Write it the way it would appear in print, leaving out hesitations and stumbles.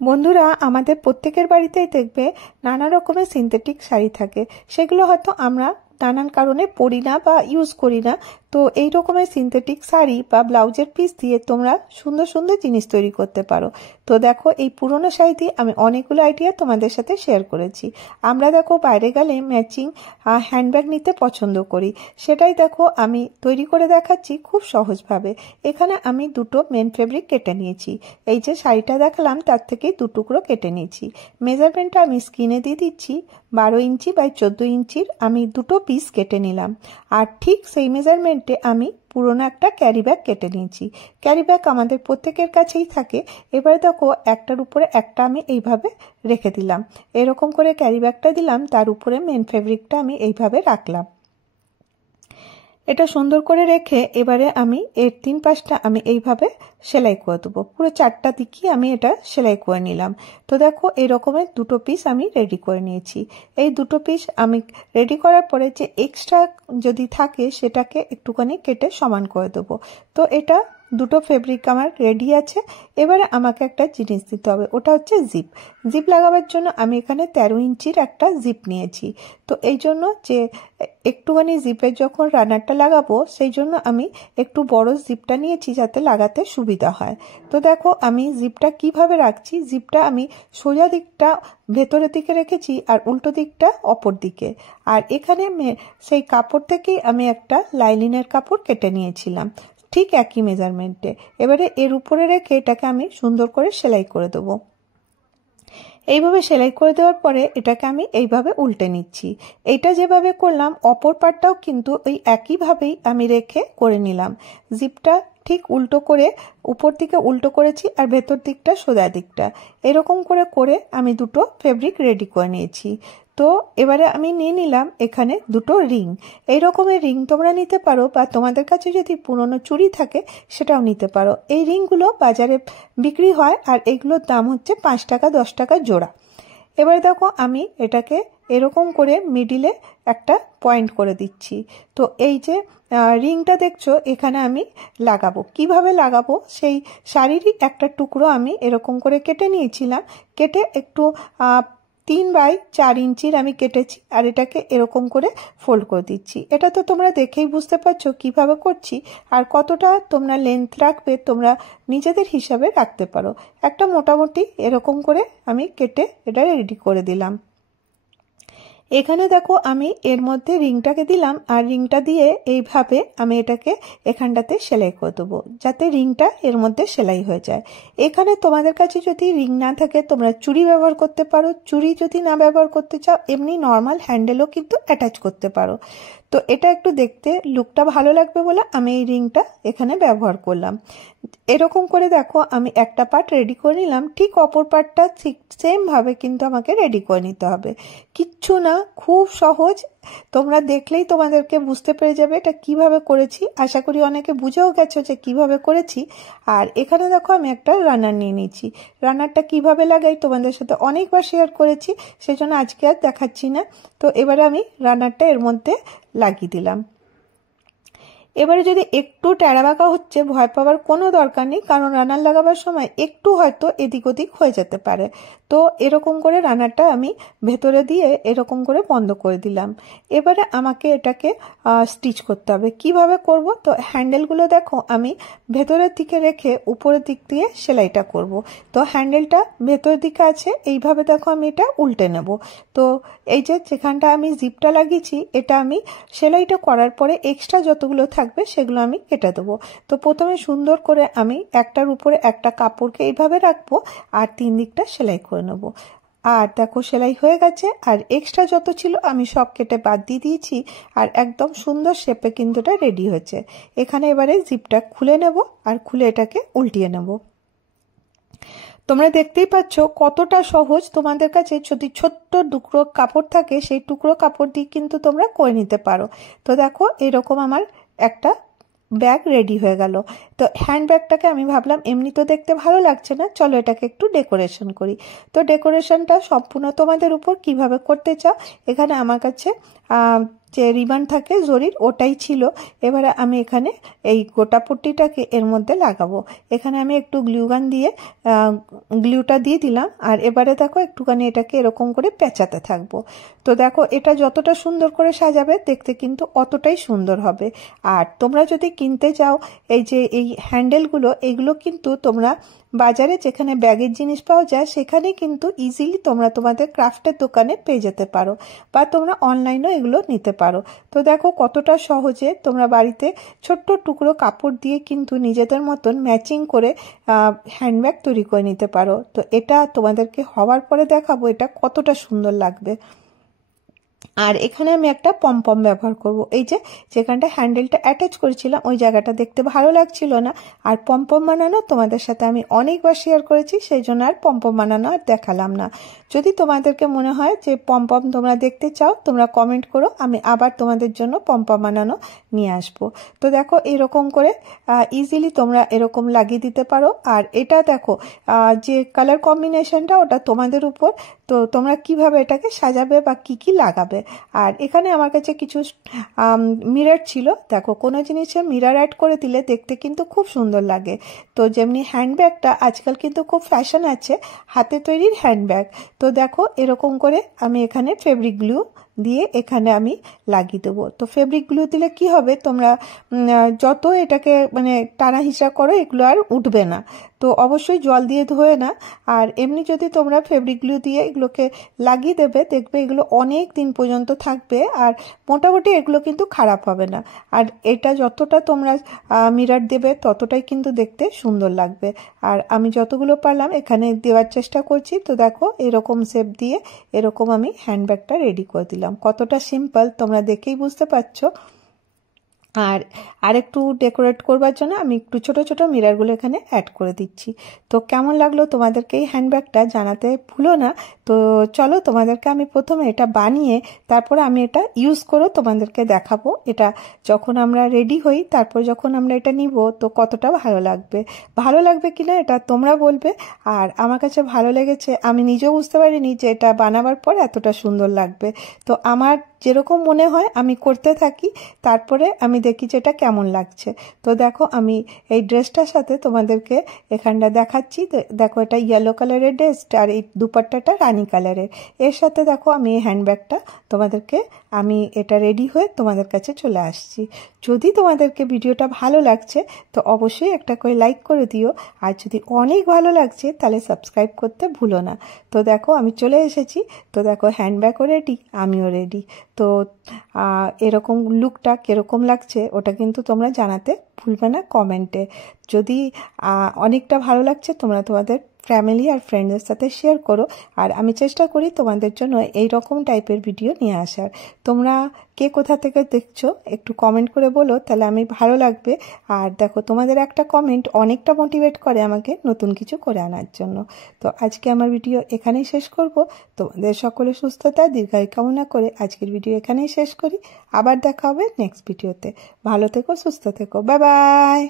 বন্ধুরা, আমাদের প্রত্যেকের বাড়িতেই দেখবে নানা রকমের সিনথেটিক শাড়ি থাকে। সেগুলো হয়তো আমরা নানান কারণে পরি না বা ইউজ করি না। তো এই রকমের সিনথেটিক শাড়ি বা ব্লাউজের পিস দিয়ে তোমরা সুন্দর সুন্দর জিনিস তৈরি করতে পারো। তো দেখো, এই পুরোনো শাড়ি দিয়ে আমি অনেকগুলো আইডিয়া তোমাদের সাথে শেয়ার করেছি। আমরা দেখো বাইরে গেলে ম্যাচিং হ্যান্ডব্যাগ নিতে পছন্দ করি, সেটাই দেখো আমি তৈরি করে দেখাচ্ছি খুব সহজভাবে। এখানে আমি দুটো মেন ফেব্রিক কেটে নিয়েছি। এই যে শাড়িটা দেখালাম তার থেকে দু টুকরো কেটে নিয়েছি। মেজারমেন্টটা আমি স্ক্রিনে দিয়ে দিচ্ছি। 12 ইঞ্চি বাই 14 ইঞ্চির আমি দুটো পিস কেটে নিলাম। আর ঠিক সেই মেজারমেন্টে আমি পুরোনো একটা ক্যারি ব্যাগ কেটে নিয়েছি। ক্যারি ব্যাগ আমাদের প্রত্যেকের কাছেই থাকে। এবারে দেখো, একটার উপরে একটা আমি এইভাবে রেখে দিলাম। এরকম করে ক্যারি ব্যাগটা দিলাম, তার উপরে মেন ফেব্রিকটা আমি এইভাবে রাখলাম। এটা সুন্দর করে রেখে এবারে আমি এর 3 পাশটা আমি এইভাবে সেলাই করে দেবো। পুরো 4টা দিকই আমি এটা সেলাই করে নিলাম। তো দেখো, এই রকমের দুটো পিস আমি রেডি করে নিয়েছি। এই দুটো পিস আমি রেডি করার পরে যে এক্সট্রা যদি থাকে সেটাকে একটুখানি কেটে সমান করে দেবো। তো এটা দুটো ফেব্রিক আমার রেডি আছে। এবারে আমাকে একটা জিনিস দিতে হবে, ওটা হচ্ছে জিপ। জিপ লাগাবার জন্য আমি এখানে 13 ইঞ্চির একটা জিপ নিয়েছি। তো এই জন্য যে একটুখানি জিপের যখন রানারটা লাগাবো, সেই জন্য আমি একটু বড় জিপটা নিয়েছি যাতে লাগাতে সুবিধা হয়। তো দেখো, আমি জিপটা কিভাবে রাখছি। জিপটা আমি সোজা দিকটা ভেতরের দিকে রেখেছি আর উল্টো দিকটা অপর দিকে। আর এখানে সেই কাপড় থেকেই আমি একটা লাইলিনের কাপড় কেটে নিয়েছিলাম ঠিক একই মেজারমেন্টে। এবারে এর উপরে রেখে এটাকে আমি সুন্দর করে সেলাই করে দেবো। এইভাবে সেলাই করে দেওয়ার পরে এটাকে আমি এইভাবে উল্টে নিচ্ছি। এইটা যেভাবে করলাম অপর পাটটাও কিন্তু ওই একইভাবেই আমি রেখে করে নিলাম। জিপটা ঠিক উল্টো করে উপর দিকে উল্টো করেছি আর ভেতর দিকটা সোজা দিকটা এরকম করে করে আমি দুটো ফেব্রিক রেডি করে নিয়েছি। তো এবারে আমি নিয়ে নিলাম এখানে দুটো রিং। এই রকমের রিং তোমরা নিতে পারো, বা তোমাদের কাছে যদি পুরনো চুড়ি থাকে সেটাও নিতে পারো। এই রিংগুলো বাজারে বিক্রি হয় আর এগুলোর দাম হচ্ছে 5 টাকা 10 টাকা জোড়া। এবারে দেখো, আমি এটাকে এরকম করে মিডিলে একটা পয়েন্ট করে দিচ্ছি। তো এই যে রিংটা দেখছো এখানে আমি লাগাবো। কিভাবে লাগাবো, সেই শাড়িরই একটা টুকরো আমি এরকম করে কেটে নিয়েছিলাম। কেটে একটু 3 বাই 4 ইঞ্চির আমি কেটেছি আর এটাকে এরকম করে ফোল্ড করে দিচ্ছি। এটা তো তোমরা দেখেই বুঝতে পারছো কিভাবে করছি আর কতটা তোমরা লেন্থ রাখবে তোমরা নিজেদের হিসাবে রাখতে পারো। একটা মোটামুটি এরকম করে আমি কেটে এটা রেডি করে দিলাম। এখানে দেখো, আমি এর মধ্যে রিংটাকে দিলাম আর রিংটা দিয়ে এইভাবে আমি এটাকে এখানটাতে সেলাই করে দেবো যাতে রিংটা এর মধ্যে সেলাই হয়ে যায়। এখানে তোমাদের কাছে যদি রিং না থাকে তোমরা চুড়ি ব্যবহার করতে পারো। চুড়ি যদি না ব্যবহার করতে চাও এমনি নর্মাল হ্যান্ডেলও কিন্তু অ্যাটাচ করতে পারো। তো এটা একটু দেখতে লুকটা ভালো লাগবে বলে আমি এই রিংটা এখানে ব্যবহার করলাম। এরকম করে দেখো, আমি একটা পার্ট রেডি করে নিলাম। ঠিক অপর পার্টটা ঠিক সেম ভাবে কিন্তু আমাকে রেডি করে নিতে হবে। কিচ্ছু না, খুব সহজ। তোমরা দেখলেই তোমাদেরকে বুঝতে পেরে যাবে এটা কিভাবে করেছি। আশা করি অনেকে বুঝেও গেছো যে কিভাবে করেছি। আর এখানে দেখো, আমি একটা রানার নিয়ে নিয়েছি। রানারটা কিভাবে লাগাই তোমাদের সাথে অনেকবার শেয়ার করেছি, সেজন্য আজকে আর দেখাচ্ছি না। তো এবারে আমি রানারটা এর মধ্যে লাগিয়ে দিলাম। এবারে যদি একটু টেরা বাঁকা হচ্ছে ভয় পাওয়ার কোনো দরকার নেই, কারণ রানার লাগাবার সময় একটু হয়তো এদিক ওদিক হয়ে যেতে পারে। তো এরকম করে রানারটা আমি ভেতরে দিয়ে এরকম করে বন্ধ করে দিলাম। এবারে আমাকে এটাকে স্টিচ করতে হবে। কিভাবে করব, তো হ্যান্ডেলগুলো দেখো আমি ভেতরের দিকে রেখে উপরের দিক দিয়ে সেলাইটা করব। তো হ্যান্ডেলটা ভেতরের দিকে আছে, এইভাবে দেখো আমি এটা উল্টে নেব। তো এই যে যেখানটা আমি জিপটা লাগিয়েছি এটা আমি সেলাইটা করার পরে এক্সট্রা যতগুলো থাকবে সেগুলো আমি কেটে দেবো। তো প্রথমে সুন্দর করে আমি একটার উপরে একটা কাপড়কে এইভাবে রাখবো আর 3 দিকটা সেলাই করে নেবো। আর দেখো, সেলাই হয়ে গেছে আর এক্সট্রা যত ছিল আমি সব কেটে বাদ দিয়ে দিয়েছি। আর একদম সুন্দর শেপে কিন্তু এটা রেডি হয়েছে। এখানে এবারে জিপটা খুলে নেব আর খুলে এটাকে উল্টিয়ে নেব। তোমরা দেখতেই পাচ্ছ কতটা সহজ। তোমাদের কাছে যদি ছোট্ট টুকরো কাপড় থাকে সেই টুকরো কাপড় দিয়ে কিন্তু তোমরা করে নিতে পারো। তো দেখো, এরকম আমার একটা ব্যাগ রেডি হয়ে গেল। তো হ্যান্ড ব্যাগটাকে আমি ভাবলাম এমনি তো দেখতে ভালো লাগছে না, চলো এটাকে একটু ডেকোরেশন করি। তো ডেকোরেশনটা সম্পূর্ণ তোমাদের উপর কিভাবে করতে চাও। এখানে আমার কাছে যে রিবন থাকে জরির ওটাই ছিল। এবারে আমি এখানে এই গোটা পট্টিটাকে এর মধ্যে লাগাবো। এখানে আমি একটু গ্লুগান দিয়ে গ্লুটা দিয়ে দিলাম। আর এবারে দেখো একটুখানি এটাকে এরকম করে পেঁচাতে থাকবো। তো দেখো এটা যতটা সুন্দর করে সাজাবে দেখতে কিন্তু অতটাই সুন্দর হবে। আর তোমরা যদি কিনতে যাও এই যে এই হ্যান্ডেলগুলো, এগুলো কিন্তু তোমরা বাজারে যেখানে ব্যাগের জিনিস পাওয়া যায় সেখানে কিন্তু ইজিলি তোমরা তোমাদের ক্রাফটের দোকানে পেয়ে যেতে পারো, বা তোমরা অনলাইনেও এগুলো নিতে পারো। তো দেখো কতটা সহজে তোমরা বাড়িতে ছোট্ট টুকরো কাপড় দিয়ে কিন্তু নিজেদের মতন ম্যাচিং করে হ্যান্ডব্যাগ তৈরি করে নিতে পারো। তো এটা তোমাদেরকে হওয়ার পরে দেখাবো এটা কতটা সুন্দর লাগবে। আর এখানে আমি একটা পমপম ব্যবহার করব। এই যে যেখানটা হ্যান্ডেলটা অ্যাটাচ করেছিলাম ওই জায়গাটা দেখতে ভালো লাগছিল না, আর পমপম বানানো তোমাদের সাথে আমি অনেকবার শেয়ার করেছি, সেই জন্য আর পমপম বানানো আর দেখালাম না। যদি তোমাদেরকে মনে হয় যে পমপম তোমরা দেখতে চাও তোমরা কমেন্ট করো, আমি আবার তোমাদের জন্য পমপম বানানো নিয়ে আসবো। তো দেখো এরকম করে ইজিলি তোমরা এরকম লাগিয়ে দিতে পারো। আর এটা দেখো যে কালার কম্বিনেশনটা ওটা তোমাদের উপর, তো তোমরা কিভাবে এটাকে সাজাবে বা কি কি লাগাবে। আর এখানে আমার কাছে কিছু মিরর ছিল। দেখো কোনো জিনিসে মিরর অ্যাড করে দিলে দেখতে কিন্তু খুব সুন্দর লাগে। তো যেমনি হ্যান্ডব্যাগটা আজকাল কিন্তু খুব ফ্যাশন আছে হাতে তৈরির হ্যান্ডব্যাগ। তো দেখো এরকম করে আমি এখানে ফেব্রিক গ্লু দিয়ে এখানে আমি লাগিয়ে দেবো। তো ফেব্রিক গ্লু দিলে কি হবে, তোমরা যত এটাকে মানে টানা হিসা করো এগুলো আর উঠবে না। তো অবশ্যই জল দিয়ে ধোয়ে না। আর এমনি যদি তোমরা ফেব্রিক গ্লু দিয়ে এগুলোকে লাগিয়ে দেবে দেখবে এগুলো অনেক দিন পর্যন্ত থাকবে, আর মোটামুটি এগুলো কিন্তু খারাপ হবে না। আর এটা যতটা তোমরা মিরর দেবে ততটাই কিন্তু দেখতে সুন্দর লাগবে। আর আমি যতগুলো পারলাম এখানে দেওয়ার চেষ্টা করছি। তো দেখো এরকম শেপ দিয়ে এরকম আমি হ্যান্ডব্যাগটা রেডি করে দিলাম। কতটা সিম্পল তোমরা দেখেই বুঝতে পারছো। আর একটু ডেকোরেট করবার জন্য আমি একটু ছোট ছোট মিররগুলো এখানে অ্যাড করে দিচ্ছি। তো কেমন লাগলো তোমাদেরকে এই হ্যান্ডব্যাগটা জানাতে ভুলো না। তো চলো তোমাদেরকে আমি প্রথমে এটা বানিয়ে তারপরে আমি এটা ইউজ করে তোমাদেরকে দেখাবো। এটা যখন আমরা রেডি হই তারপর যখন আমরা এটা নিব তো কতটা ভালো লাগবে কিনা এটা তোমরা বলবে। আর আমার কাছে ভালো লেগেছে, আমি নিজেও বুঝতে পারিনি যে এটা বানাবার পর এতটা সুন্দর লাগবে। তো আমার যেরকম মনে হয় আমি করতে থাকি, তারপরে আমি দেখি যে এটা কেমন লাগছে। তো দেখো আমি এই ড্রেসটার সাথে তোমাদেরকে এখানটা দেখাচ্ছি। দেখো এটা ইয়েলো কালারের ড্রেস আর এই দুপাট্টাটা রানী কালারের। এর সাথে দেখো আমি এই হ্যান্ডব্যাগটা তোমাদেরকে আমি এটা রেডি হয়ে তোমাদের কাছে চলে আসছি। যদি তোমাদেরকে ভিডিওটা ভালো লাগছে তো অবশ্যই একটা করে লাইক করে দিও, আর যদি অনেক ভালো লাগছে তাহলে সাবস্ক্রাইব করতে ভুলো না। তো দেখো আমি চলে এসেছি। তো দেখো হ্যান্ডব্যাগও রেডি, আমিও রেডি। তো এরকম লুকটা কিরকম লাগছে ওটা কিন্তু তোমরা জানাতে ভুলবে না কমেন্টে। যদি অনেকটা ভালো লাগছে তোমরা তোমাদের ফ্যামিলি আর ফ্রেন্ডসদের সাথে শেয়ার করো। আর আমি চেষ্টা করি তোমাদের জন্য এই রকম টাইপের ভিডিও নিয়ে আসার। তোমরা কে কোথা থেকে দেখছো একটু কমেন্ট করে বলো, তাহলে আমি ভালো লাগবে। আর দেখো তোমাদের একটা কমেন্ট অনেকটা মোটিভেট করে আমাকে নতুন কিছু করে আনার জন্য। তো আজকে আমার ভিডিও এখানেই শেষ করব। তোমাদের সকলের সুস্থতা দীর্ঘায়ু কামনা করে আজকের ভিডিও এখানেই শেষ করি। আবার দেখা হবে নেক্সট ভিডিওতে। ভালো থেকো, সুস্থ থেকো, বাই বাই।